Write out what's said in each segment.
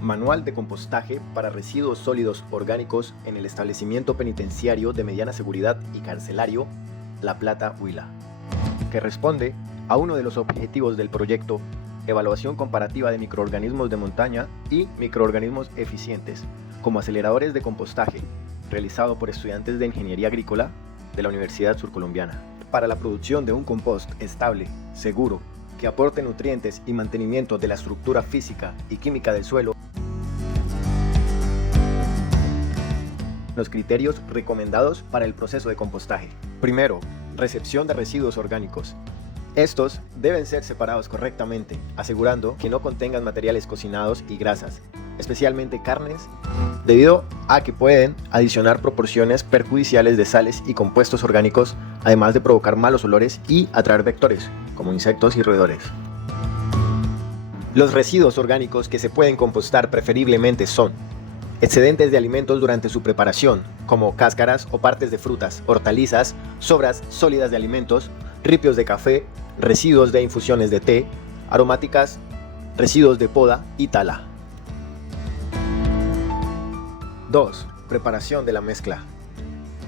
Manual de compostaje para residuos sólidos orgánicos en el establecimiento penitenciario de mediana seguridad y carcelario La Plata, Huila, que responde a uno de los objetivos del proyecto Evaluación comparativa de microorganismos de montaña y microorganismos eficientes como aceleradores de compostaje, realizado por estudiantes de Ingeniería Agrícola de la Universidad Surcolombiana, para la producción de un compost estable, seguro, que aporte nutrientes y mantenimiento de la estructura física y química del suelo. Los criterios recomendados para el proceso de compostaje. Primero, recepción de residuos orgánicos. Estos deben ser separados correctamente, asegurando que no contengan materiales cocinados y grasas, especialmente carnes, debido a que pueden adicionar proporciones perjudiciales de sales y compuestos orgánicos, además de provocar malos olores y atraer vectores, como insectos y roedores. Los residuos orgánicos que se pueden compostar preferiblemente son excedentes de alimentos durante su preparación, como cáscaras o partes de frutas, hortalizas, sobras sólidas de alimentos, ripios de café, residuos de infusiones de té, aromáticas, residuos de poda y tala. 2. Preparación de la mezcla.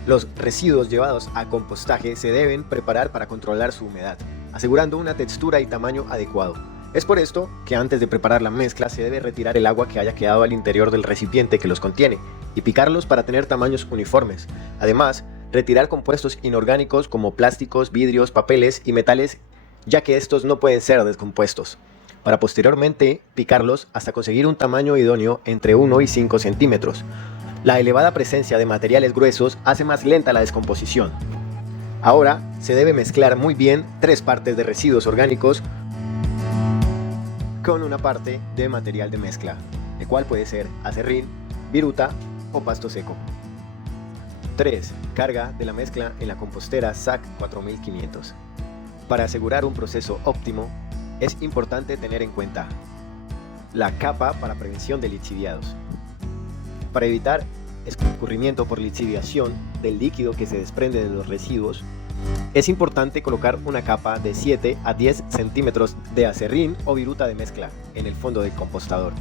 Los residuos llevados a compostaje se deben preparar para controlar su humedad, asegurando una textura y tamaño adecuado. Es por esto que antes de preparar la mezcla se debe retirar el agua que haya quedado al interior del recipiente que los contiene y picarlos para tener tamaños uniformes. Además, retirar compuestos inorgánicos como plásticos, vidrios, papeles y metales, ya que estos no pueden ser descompuestos, para posteriormente picarlos hasta conseguir un tamaño idóneo entre 1 y 5 centímetros. La elevada presencia de materiales gruesos hace más lenta la descomposición. Ahora se debe mezclar muy bien 3 partes de residuos orgánicos con una parte de material de mezcla, el cual puede ser aserrín, viruta o pasto seco. 3. Carga de la mezcla en la compostera SAC 4500. Para asegurar un proceso óptimo, es importante tener en cuenta la capa para prevención de lixiviados. Para evitar escurrimiento por lixiviación del líquido que se desprende de los residuos, es importante colocar una capa de 7 a 10 centímetros de aserrín o viruta de mezcla en el fondo del compostador.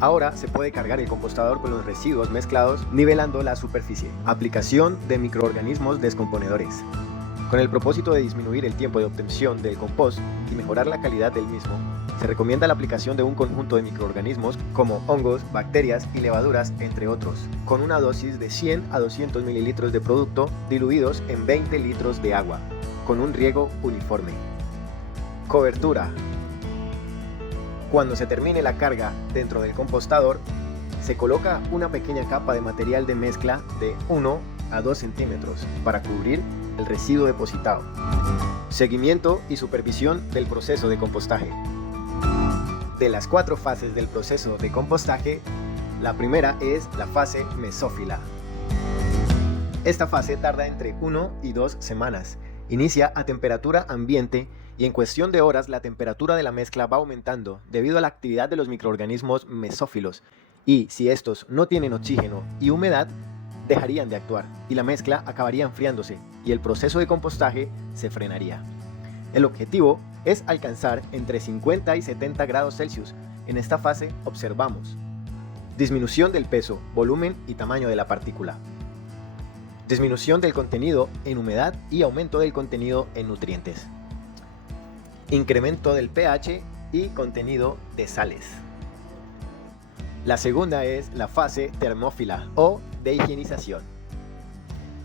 Ahora se puede cargar el compostador con los residuos mezclados, nivelando la superficie. Aplicación de microorganismos descomponedores. Con el propósito de disminuir el tiempo de obtención del compost y mejorar la calidad del mismo, se recomienda la aplicación de un conjunto de microorganismos como hongos, bacterias y levaduras, entre otros, con una dosis de 100 a 200 mililitros de producto diluidos en 20 litros de agua, con un riego uniforme. Cobertura. Cuando se termine la carga dentro del compostador, se coloca una pequeña capa de material de mezcla de 1 a 2 centímetros para cubrir el residuo depositado. Seguimiento y supervisión del proceso de compostaje. De las 4 fases del proceso de compostaje, la primera es la fase mesófila. Esta fase tarda entre 1 y 2 semanas. Inicia a temperatura ambiente y en cuestión de horas la temperatura de la mezcla va aumentando debido a la actividad de los microorganismos mesófilos, y si estos no tienen oxígeno y humedad, dejarían de actuar y la mezcla acabaría enfriándose y el proceso de compostaje se frenaría. El objetivo es alcanzar entre 50 y 70 grados Celsius. En esta fase observamos disminución del peso, volumen y tamaño de la partícula, disminución del contenido en humedad y aumento del contenido en nutrientes, incremento del pH y contenido de sales. La segunda es la fase termófila o de higienización.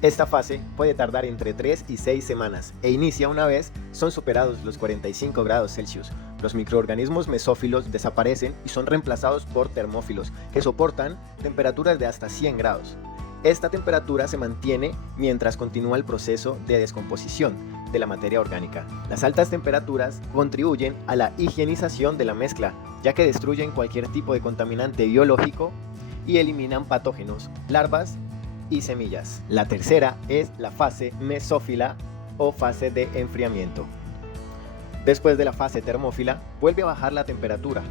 Esta fase puede tardar entre 3 y 6 semanas e inicia una vez son superados los 45 grados Celsius. Los microorganismos mesófilos desaparecen y son reemplazados por termófilos que soportan temperaturas de hasta 100 grados. Esta temperatura se mantiene mientras continúa el proceso de descomposición de la materia orgánica. Las altas temperaturas contribuyen a la higienización de la mezcla, ya que destruyen cualquier tipo de contaminante biológico y eliminan patógenos, larvas y semillas. La tercera es la fase mesófila o fase de enfriamiento. Después de la fase termófila, vuelve a bajar la temperatura.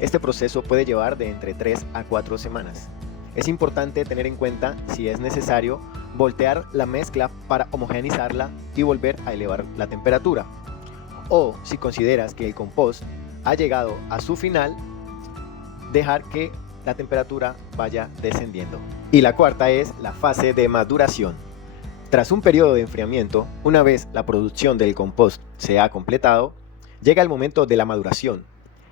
Este proceso puede llevar de entre 3 a 4 semanas. Es importante tener en cuenta, si es necesario, voltear la mezcla para homogeneizarla y volver a elevar la temperatura. O si consideras que el compost ha llegado a su final, dejar que la temperatura vaya descendiendo. Y la cuarta es la fase de maduración. Tras un periodo de enfriamiento, una vez la producción del compost se ha completado, llega el momento de la maduración.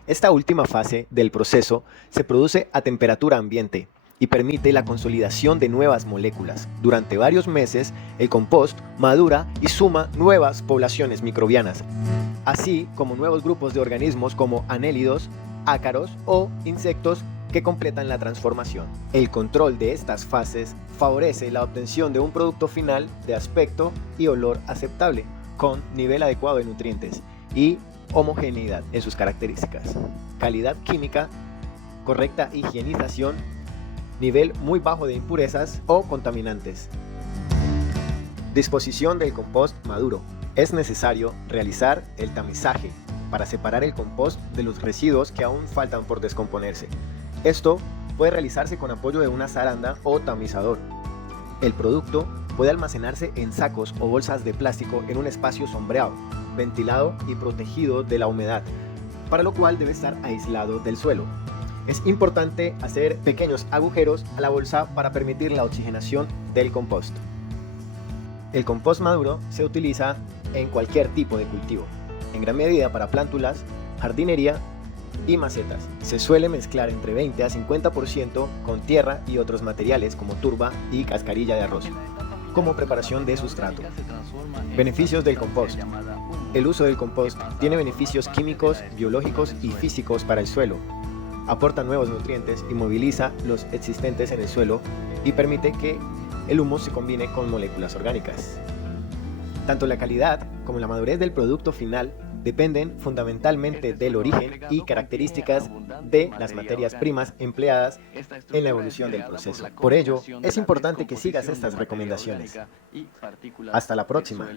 Esta última fase del proceso se produce a temperatura ambiente y permite la consolidación de nuevas moléculas. Durante varios meses, el compost madura y suma nuevas poblaciones microbianas, así como nuevos grupos de organismos como anélidos, ácaros o insectos que completan la transformación. El control de estas fases favorece la obtención de un producto final de aspecto y olor aceptable, con nivel adecuado de nutrientes y homogeneidad en sus características, calidad química, correcta higienización, nivel muy bajo de impurezas o contaminantes. Disposición del compost maduro. Es necesario realizar el tamizaje para separar el compost de los residuos que aún faltan por descomponerse. Esto puede realizarse con apoyo de una zaranda o tamizador. El producto puede almacenarse en sacos o bolsas de plástico en un espacio sombreado, ventilado y protegido de la humedad, para lo cual debe estar aislado del suelo. Es importante hacer pequeños agujeros a la bolsa para permitir la oxigenación del compost. El compost maduro se utiliza en cualquier tipo de cultivo, en gran medida para plántulas, jardinería y macetas. Se suele mezclar entre 20 a 50% con tierra y otros materiales como turba y cascarilla de arroz, como preparación de sustrato. Beneficios del compost. El uso del compost tiene beneficios químicos, biológicos y físicos para el suelo. Aporta nuevos nutrientes y moviliza los existentes en el suelo y permite que el humus se combine con moléculas orgánicas. Tanto la calidad como la madurez del producto final dependen fundamentalmente del origen y características de las materias primas empleadas en la evolución del proceso. Por ello, es importante que sigas estas recomendaciones. Hasta la próxima.